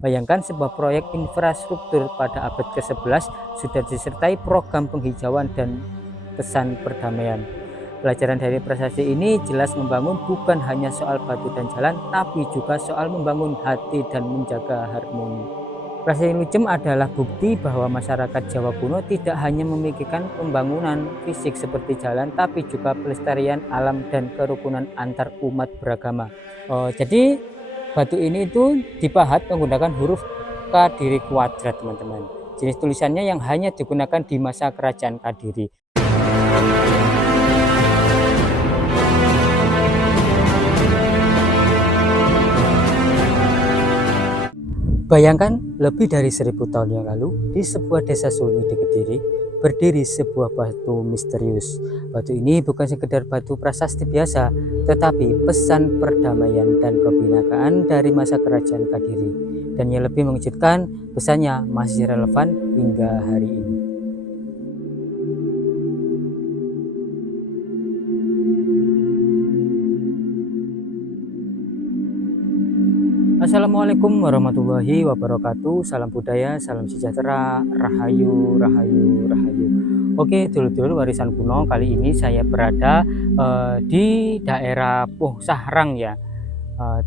Bayangkan sebuah proyek infrastruktur pada abad ke-11 sudah disertai program penghijauan dan pesan perdamaian. Pelajaran dari prasasti ini jelas membangun bukan hanya soal batu dan jalan, tapi juga soal membangun hati dan menjaga harmoni. Prasasti Lujem adalah bukti bahwa masyarakat Jawa kuno tidak hanya memikirkan pembangunan fisik seperti jalan, tapi juga pelestarian alam dan kerukunan antar umat beragama. Jadi batu ini itu dipahat menggunakan huruf Kadiri kuadrat, teman-teman. Jenis tulisannya yang hanya digunakan di masa kerajaan Kadiri. Bayangkan lebih dari 1000 tahun yang lalu di sebuah desa sunyi di Kediri berdiri sebuah batu misterius. Batu ini bukan sekedar batu prasasti biasa, tetapi pesan perdamaian dan kebinakaan dari masa kerajaan Kadiri. Dan yang lebih mengejutkan, pesannya masih relevan hingga hari ini. Assalamualaikum warahmatullahi wabarakatuh. Salam budaya, salam sejahtera, rahayu, rahayu, rahayu. Oke, dulur-dulur warisan kuno, kali ini saya berada di daerah Puh Sahrang ya,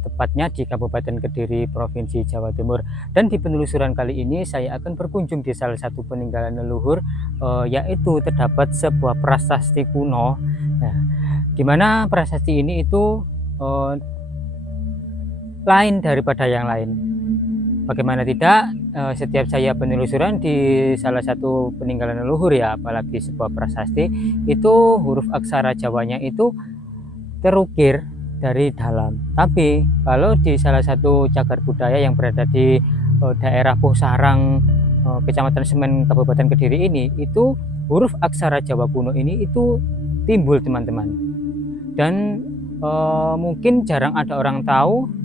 tepatnya di Kabupaten Kediri, Provinsi Jawa Timur. Dan di penelusuran kali ini saya akan berkunjung di salah satu peninggalan leluhur, yaitu terdapat sebuah prasasti kuno. Nah, di mana prasasti ini itu lain daripada yang lain. Bagaimana tidak, setiap saya penelusuran di salah satu peninggalan leluhur ya, apalagi sebuah prasasti, itu huruf aksara Jawanya itu terukir dari dalam. Tapi kalau di salah satu cagar budaya yang berada di daerah Puh Sahrang, Kecamatan Semen, Kabupaten Kediri ini, itu huruf aksara Jawa kuno ini itu timbul, teman-teman. Dan mungkin jarang ada orang tahu.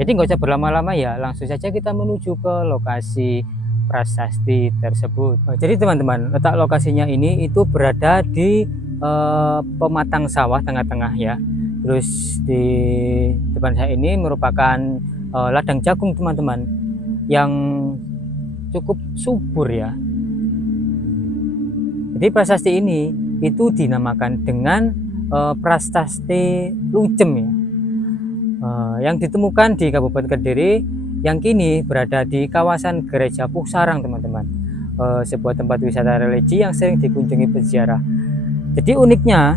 Jadi nggak usah berlama-lama ya, langsung saja kita menuju ke lokasi prasasti tersebut. Jadi teman-teman, letak lokasinya ini itu berada di pematang sawah tengah-tengah ya. Terus di depan saya ini merupakan ladang jagung, teman-teman, yang cukup subur ya. Jadi prasasti ini itu dinamakan dengan prasasti Lujem ya. Yang ditemukan di Kabupaten Kediri yang kini berada di kawasan Gereja Puh Sahrang, teman-teman, sebuah tempat wisata religi yang sering dikunjungi peziarah. Jadi uniknya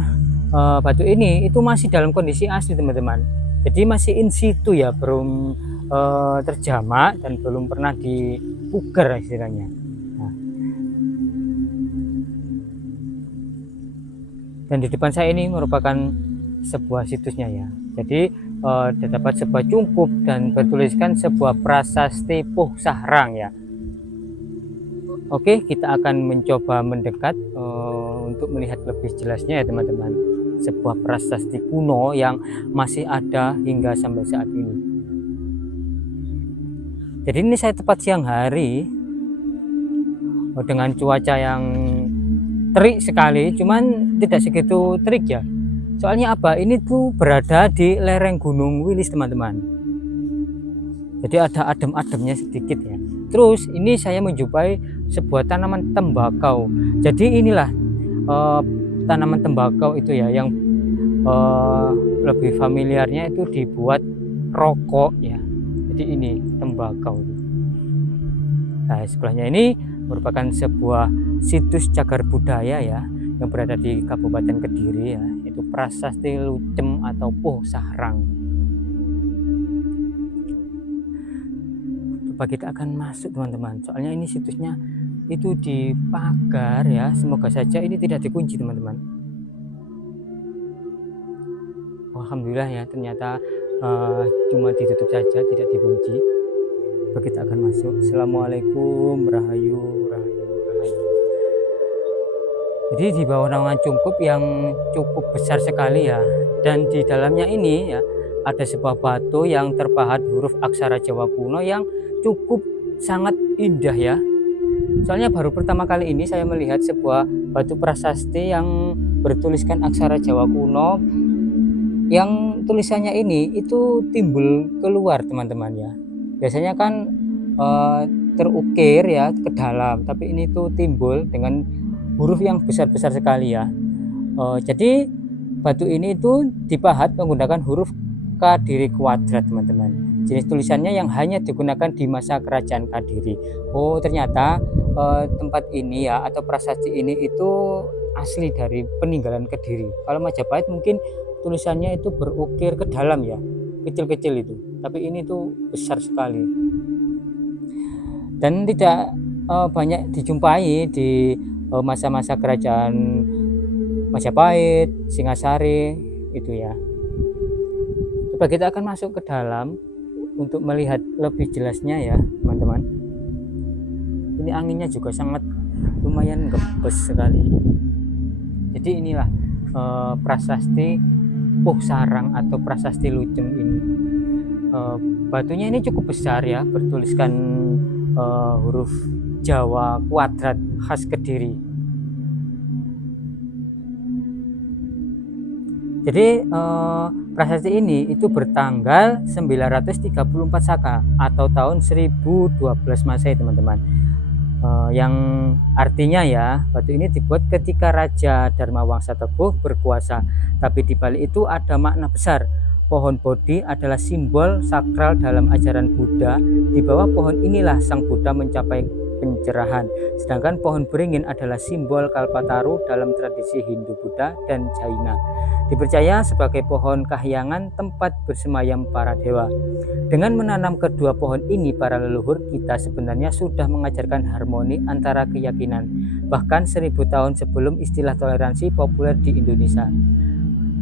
batu ini itu masih dalam kondisi asli, teman-teman, jadi masih in situ ya, belum terjamak dan belum pernah dipugar istilahnya. Nah, dan di depan saya ini merupakan sebuah situsnya ya. Jadi terdapat sebuah cungkup dan bertuliskan sebuah prasasti Puh Sahrang ya. Oke, kita akan mencoba mendekat untuk melihat lebih jelasnya ya, teman-teman. Sebuah prasasti kuno yang masih ada hingga sampai saat ini. Jadi ini saya tepat siang hari dengan cuaca yang terik sekali, cuman tidak segitu terik ya. Soalnya apa? Ini tuh berada di lereng Gunung Wilis, teman-teman. Jadi ada adem-ademnya sedikit ya. Terus ini saya menjumpai sebuah tanaman tembakau. Jadi inilah tanaman tembakau itu ya, yang lebih familiarnya itu dibuat rokok ya. Jadi ini tembakau. Nah, sebelahnya ini merupakan sebuah situs cagar budaya ya, yang berada di Kabupaten Kediri ya, itu Prasasti Lujem atau Puh Sahrang. Coba kita akan masuk, teman-teman, soalnya ini situsnya itu dipagar ya, semoga saja ini tidak dikunci, teman-teman. Alhamdulillah ya, ternyata cuma ditutup saja, tidak dikunci. Coba kita akan masuk. Assalamualaikum, rahayu, rahayu, rahayu. Jadi di bawah naungan cungkup yang cukup besar sekali ya, dan di dalamnya ini ya ada sebuah batu yang terpahat huruf aksara Jawa kuno yang cukup sangat indah ya. Soalnya baru pertama kali ini saya melihat sebuah batu prasasti yang bertuliskan aksara Jawa kuno, yang tulisannya ini itu timbul keluar, teman-teman ya. Biasanya kan terukir ya ke dalam, tapi ini tuh timbul dengan huruf yang besar-besar sekali ya. Jadi batu ini itu dipahat menggunakan huruf Kadiri kuadrat, teman-teman. Jenis tulisannya yang hanya digunakan di masa kerajaan Kadiri. Oh, ternyata tempat ini ya atau prasasti ini itu asli dari peninggalan Kediri. Kalau Majapahit mungkin tulisannya itu berukir ke dalam ya, kecil-kecil itu. Tapi ini tuh besar sekali dan tidak banyak dijumpai di masa-masa kerajaan Majapahit, Singasari itu ya. Coba kita akan masuk ke dalam untuk melihat lebih jelasnya ya, teman-teman. Ini anginnya juga sangat lumayan gembes sekali. Jadi inilah prasasti Puh Sarang atau prasasti Lujem ini. Batunya ini cukup besar ya, bertuliskan huruf Jawa kuadrat khas Kediri. Jadi prasasti ini itu bertanggal 934 Saka atau tahun 1012 Masehi, teman-teman. Yang artinya ya, batu ini dibuat ketika Raja Dharmawangsa Teguh berkuasa. Tapi di balik itu ada makna besar. Pohon Bodhi adalah simbol sakral dalam ajaran Buddha. Di bawah pohon inilah Sang Buddha mencapai pencerahan. Sedangkan pohon beringin adalah simbol Kalpataru dalam tradisi Hindu, Buddha, dan Jaina. Dipercaya sebagai pohon kahyangan, tempat bersemayam para dewa. Dengan menanam kedua pohon ini, para leluhur kita sebenarnya sudah mengajarkan harmoni antara keyakinan, bahkan 1000 tahun sebelum istilah toleransi populer di Indonesia.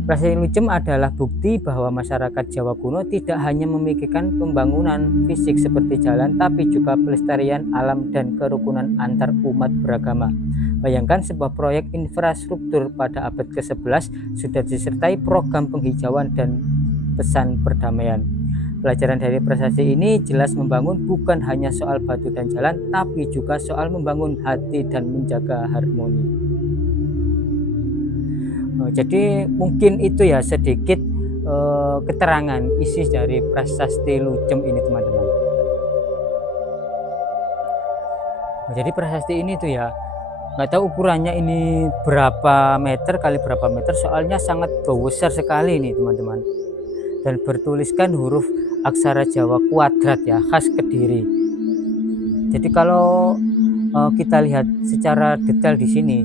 Prasasti Lujem adalah bukti bahwa masyarakat Jawa kuno tidak hanya memikirkan pembangunan fisik seperti jalan, tapi juga pelestarian alam dan kerukunan antar umat beragama. Bayangkan sebuah proyek infrastruktur pada abad ke-11 sudah disertai program penghijauan dan pesan perdamaian. Pelajaran dari prasasti ini jelas membangun bukan hanya soal batu dan jalan, tapi juga soal membangun hati dan menjaga harmoni. Jadi mungkin itu ya sedikit keterangan isi dari prasasti Lujem ini, teman-teman. Jadi prasasti ini tuh ya, nggak tahu ukurannya ini berapa meter kali berapa meter, soalnya sangat besar sekali ini, teman-teman. Dan bertuliskan huruf aksara Jawa kuadrat ya, khas Kediri. Jadi kalau kita lihat secara detail di sini,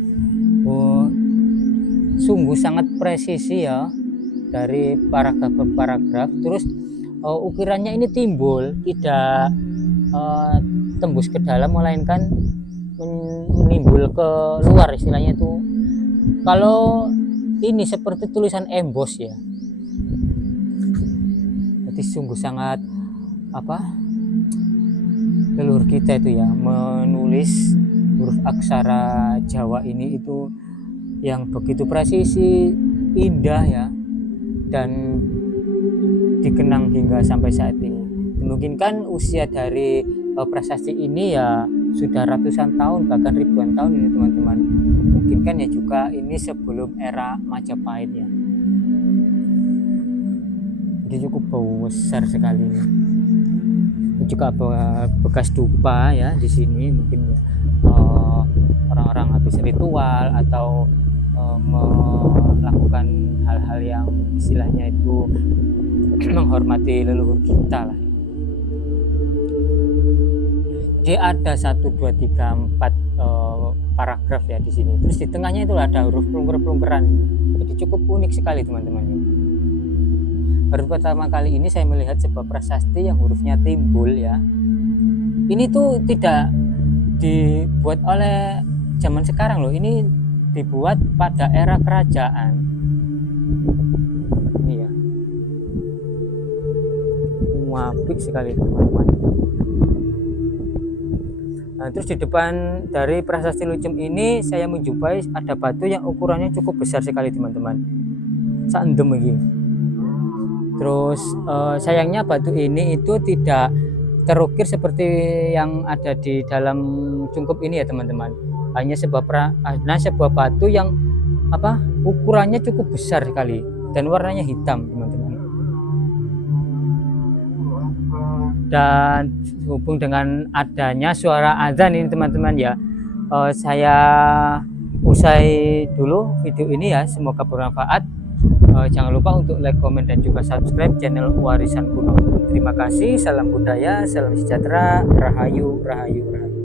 sungguh sangat presisi ya dari paragraf per paragraf. Terus ukirannya ini timbul, tidak tembus ke dalam, melainkan menimbul ke luar, istilahnya itu. Kalau ini seperti tulisan emboss ya. Jadi sungguh sangat leluhur kita itu ya menulis huruf aksara Jawa ini itu yang begitu presisi, indah ya, dan dikenang hingga sampai saat ini. Dimungkinkan usia dari prasasti ini ya sudah ratusan tahun, bahkan ribuan tahun ini, teman-teman. Mungkinkan ya juga ini sebelum era Majapahit ya. Jadi cukup besar sekali ini. Ini juga bekas dupa ya di sini, mungkin orang-orang habis ritual atau melakukan hal-hal yang istilahnya itu menghormati leluhur kita lah. Jadi ada 1, 2, 3, 4 paragraf ya di sini. Terus di tengahnya itu ada huruf pelungker-pelungkeran. Jadi cukup unik sekali, teman-teman. Baru pertama kali ini saya melihat sebuah prasasti yang hurufnya timbul ya. Ini tuh tidak dibuat oleh zaman sekarang loh. Ini dibuat pada era kerajaan. Ini ya, apik sekali, teman-teman. Nah, terus di depan dari prasasti Lujem ini saya menjumpai ada batu yang ukurannya cukup besar sekali, teman-teman. Saendem iki. Terus sayangnya batu ini itu tidak terukir seperti yang ada di dalam cungkup ini ya, teman-teman. Hanya sebuah batu yang ukurannya cukup besar sekali dan warnanya hitam, teman-teman. Dan hubung dengan adanya suara azan ini teman-teman ya, saya usai dulu video ini ya, semoga bermanfaat. Jangan lupa untuk like, komen, dan juga subscribe channel Warisan Kuno. Terima kasih, salam budaya, salam sejahtera, rahayu, rahayu, rahayu.